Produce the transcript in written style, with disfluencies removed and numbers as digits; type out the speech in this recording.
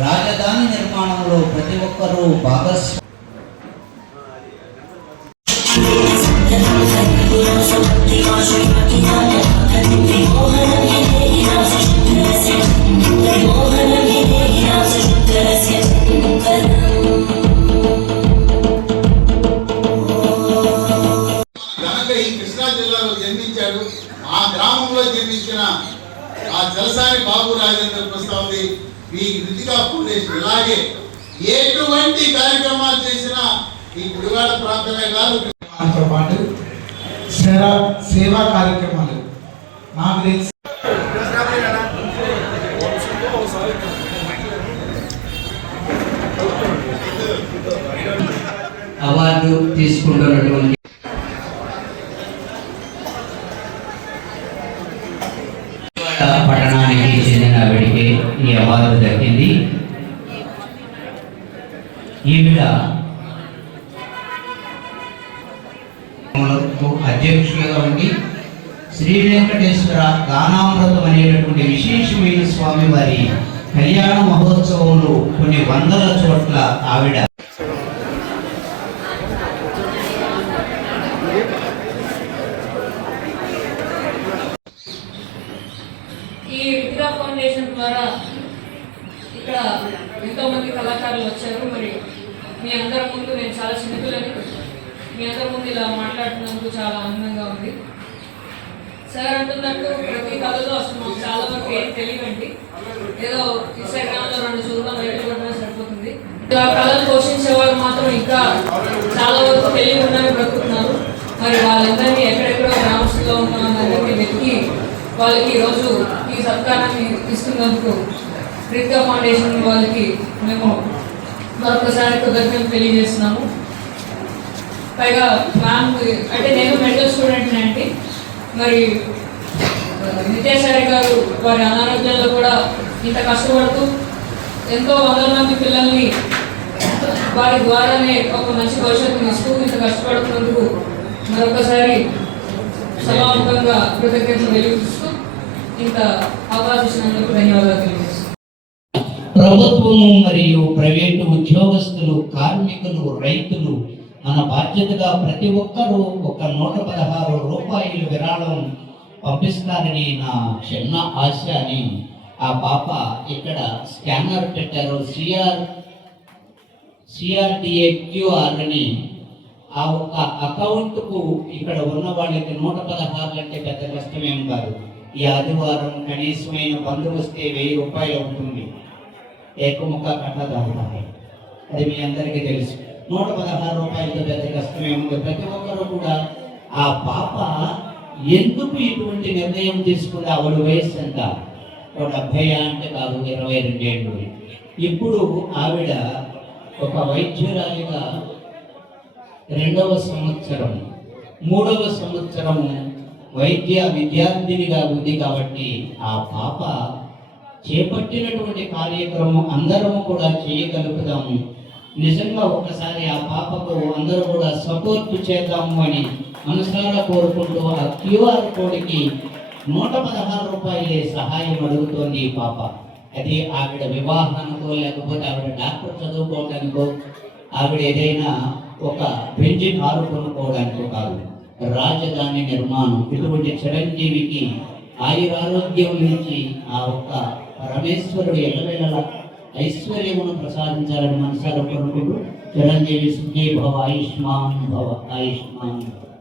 రాజధాని నిర్మాణంలో ప్రతి ఒక్కరూ భాగస్వామి. ఈ కృష్ణా జిల్లాలో జన్మించాడు. ఆ గ్రామంలో జన్మించిన ఆ జలసాని బాబు రాజేంద్ర ప్రసాద్ ఈ రుచిగా ఫౌండేషన్ ఇలాగే ఎటువంటి కార్యక్రమాలు చేసినా ఈ గుడివాడ ప్రాంతమే కాదు దాంతో పాటు సేవా కార్యక్రమాలు నాకు తెలిసి అవార్డు తీసుకుంటున్నటువంటి పట్టణానికి చెందిన ఆవిడకి ఈ అవార్డు దక్కింది. ఈవిడ అధ్యక్షులుగా ఉండి శ్రీ వెంకటేశ్వర గానామృతం అనేటటువంటి విశేషమైన స్వామివారి కళ్యాణ మహోత్సవంలో కొన్ని వందల చోట్ల ఆవిడ ఈ విద్యా ఫౌండేషన్ ద్వారా ఇక్కడ ఎంతో మంది కళాకారులు వచ్చారు. మరి మీ అందరి ముందు నేను చాలా చిన్నపిల్లని మీ అందరి ముందు ఇలా మాట్లాడుతున్నందుకు చాలా ఆనందంగా ఉంది. సార్ అంటున్నట్టు ప్రతి కళలో అసలు మాకు చాలా వరకు ఏం తెలియదండి. ఏదో ఇన్స్టాగ్రామ్లో 2 చూడడం బయటకు పడడం సరిపోతుంది. ఇలా కళలు పోషించే వాళ్ళు మాత్రం ఇంకా చాలా వరకు తెలియకుండానే బ్రతుకుతున్నారు. మరి వాళ్ళందరినీ ఎక్కడెక్కడో గ్రామస్తుల్లో ఉన్న వాళ్ళందరినీ వెతికి వాళ్ళకి ఈరోజు ఈ సత్కారాన్ని ఇస్తున్నందుకు రిత్కా ఫౌండేషన్ వాళ్ళకి మేము మరొకసారి కృతజ్ఞతలు తెలియజేస్తున్నాము. పైగా మ్యామ్ అంటే నేను మెడికల్ స్టూడెంట్ని అండి. మరి నిత్యాచారి గారు వారి అనారోగ్యంలో కూడా ఇంత కష్టపడుతూ ఎంతో వందల మంది పిల్లల్ని వారి ద్వారానే ఒక మంచి భవిష్యత్తుని ఇస్తూ ఇంత కష్టపడుతున్నందుకు మరొకసారి సభాముఖంగా కృతజ్ఞతలు తెలియజేస్తూ ఇంత అవకాశించినందుకు ధన్యవాదాలు తెలియజేస్తున్నాను. ప్రభుత్వము మరియు ప్రైవేటు ఉద్యోగస్తులు, కార్మికులు, రైతులు మన బాధ్యతగా ప్రతి ఒక్కరూ ఒక 116 రూపాయలు విరాళం పంపిస్తారని నా చిన్న ఆశ అని ఆ పాప ఇక్కడ స్కానర్ పెట్టారు. CRDAQR అని ఆ ఒక్క అకౌంట్కు ఇక్కడ ఉన్న వాళ్ళకి 116 అంటే పెద్ద కష్టమేం కాదు. ఈ ఆదివారం కనీసమైన బంధు వస్తే 1000 రూపాయలు అవుతుంది. ఏకముఖ కట్టదారుతాయి. అది మీ అందరికీ తెలుసు. 116 రూపాయలతో పెద్ద కష్టమేముంది. ప్రతి ఒక్కరూ కూడా ఆ పాప ఎందుకు ఇటువంటి నిర్ణయం తీసుకుంటే ఆవిడ వయస్సు ఎంత 70 అంటే కాదు, 22 ఏళ్ళు. ఇప్పుడు ఆవిడ ఒక వైద్యురాలిగా 2వ సంవత్సరం 3వ సంవత్సరము వైద్య విద్యార్థినిగా ఉంది. కాబట్టి ఆ పాప చేపట్టినటువంటి కార్యక్రమం అందరము కూడా చేయగలుగుతాము. నిజంగా ఒక్కసారి ఆ పాపకు అందరూ కూడా సపోర్ట్ చేద్దాము అని మనసారా కోరుకుంటూ ఆ QR కోడ్కి 116 రూపాయలే సహాయం అడుగుతోంది ఈ పాప. అది ఆవిడ వివాహానికో లేకపోతే ఆవిడ డాక్టర్ చదువుకోవడానికో ఆవిడ ఏదైనా ఒక బెంజి కారు కొనుక్కోవడానికో కాదు. రాజధాని నిర్మాణం ఇటువంటి చిరంజీవికి ఆయురారోగ్యం నుంచి ఆ ఒక్క పరమేశ్వరుడు ఎల్లవేళలా ఐశ్వర్యమును ప్రసాదించాలని మనసారా కోరుకుంటూ చిరంజీవి సుఖీ భవ, ఆయుష్మాన్ భవ, ఆయుష్మాన్ భవ.